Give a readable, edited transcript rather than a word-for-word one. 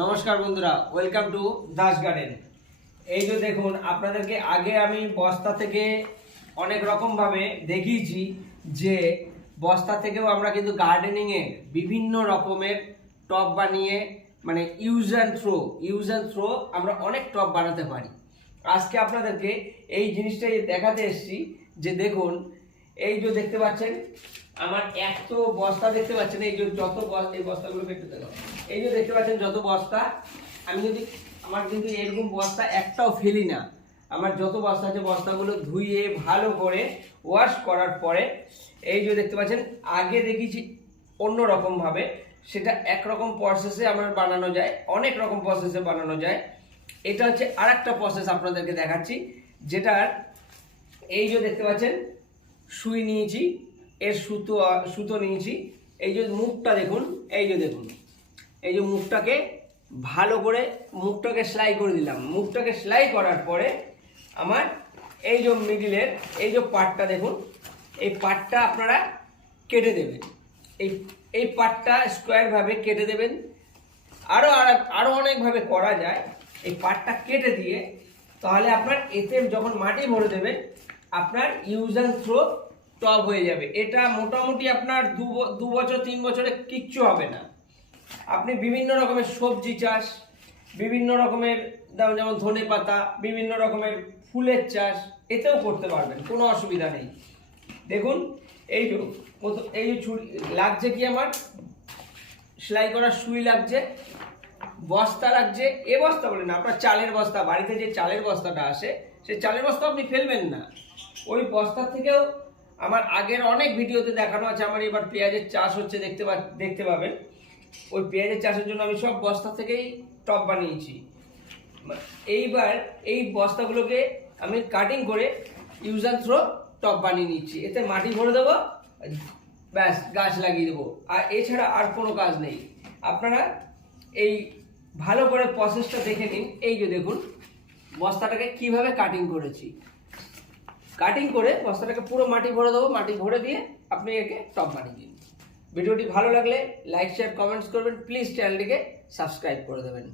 নমস্কার বন্ধুরা, welcome to Das garden. এই যে দেখুন, আপনাদেরকে আগে আমি বস্তা থেকে অনেক রকমভাবে দেখিয়েছি যে বস্তা থেকেও আমরা কিন্তু গার্ডেনিংয়ে বিভিন্ন রকমের টব বানিয়ে মানে ইউজ অ্যান্ড থ্রো আমরা অনেক টব বানাতে পারি। আজকে আপনাদেরকে এই জিনিসটাই দেখাতে এসেছি যে দেখুন, এই যে দেখতে পাচ্ছেন আমার এত বস্তা দেখতে পাচ্ছেন, এই যে যত এই বস্তাগুলো একটু দেখো, এই যে দেখতে পাচ্ছেন যত বস্তা, আমি যদি আমার কিন্তু এরকম বস্তা একটাও ফেলি না। আমার যত বস্তা আছে বস্তাগুলো ধুয়ে ভালো করে ওয়াশ করার পরে এই যে দেখতে পাচ্ছেন, আগে দেখিয়েছি অন্য রকম ভাবে, সেটা একরকম প্রসেসে আমার বানানো যায়, অনেক রকম প্রসেসে বানানো যায়। এটা হচ্ছে আর একটা প্রসেস আপনাদেরকে দেখাচ্ছি, যেটার এই যে দেখতে পাচ্ছেন সুই নিয়েছি, এর সুতো নিয়েছি, এই যে মুখটা দেখুন, এই যে দেখুন, এই যে মুখটাকে ভালো করে মুখটাকে সেলাই করে দিলাম। মুখটাকে সেলাই করার পরে আমার এই যে মিডিলের এই যে পার্টটা দেখুন, এই পার্টটা আপনারা কেটে দেবেন। এই পার্টটা স্কোয়ারভাবে কেটে দেবেন। আরও অনেকভাবে করা যায়। এই পার্টটা কেটে দিয়ে তাহলে আপনার এতে যখন মাটি ভরে দেবেন, আপনার ইউজ অ্যান্ড থ্রো টব হয়ে যাবে। এটা মোটামুটি আপনার 2 বছর 3 বছরে কিচ্ছু হবে না। আপনি বিভিন্ন রকমের সবজি চাষ, বিভিন্ন রকমের যেমন ধনে পাতা, বিভিন্ন রকমের ফুলের চাষ এতেও করতে পারবেন, কোনো অসুবিধা নেই। দেখুন এই যে ছুরি লাগছে, কি আমার সেলাই করার সুই লাগছে, বস্তা লাগছে। এ বস্তা বলে না, আপনার চালের বস্তা, বাড়িতে যে চালের বস্তাটা আসে সেই চালের বস্তা আপনি ফেলবেন না। ওই বস্তার থেকেও আমার আগের অনেক ভিডিওতে দেখানো আছে। আমার এবার পেঁয়াজের চাষ হচ্ছে, দেখতে পাবেন। ওই পেঁয়াজের চাষের জন্য আমি সব বস্তা থেকেই টব বানিয়েছি। এইবার এই বস্তাগুলোকে আমি কাটিং করে ইউজ অ্যান্ড থ্রো টব বানিয়ে নিচ্ছি। এতে মাটি ভরে দেবো, ব্যাস গাছ লাগিয়ে দেবো, আর এছাড়া আর কোনো কাজ নেই। আপনারা এই ভালো করে প্রসেসটা দেখে নিন। এই যে দেখুন বস্তাটাকে কিভাবে কাটিং করেছি, কাটিং করে বস্তাটাকে পুরো মাটি ভরে দেবো। মাটি ভরে দিয়ে আপনি একে টব বানিয়ে দিন। ভিডিওটি ভালো লাগলে লাইক, শেয়ার, কমেন্টস করবেন। প্লিজ চ্যানেলটিকে সাবস্ক্রাইব করে দেবেন।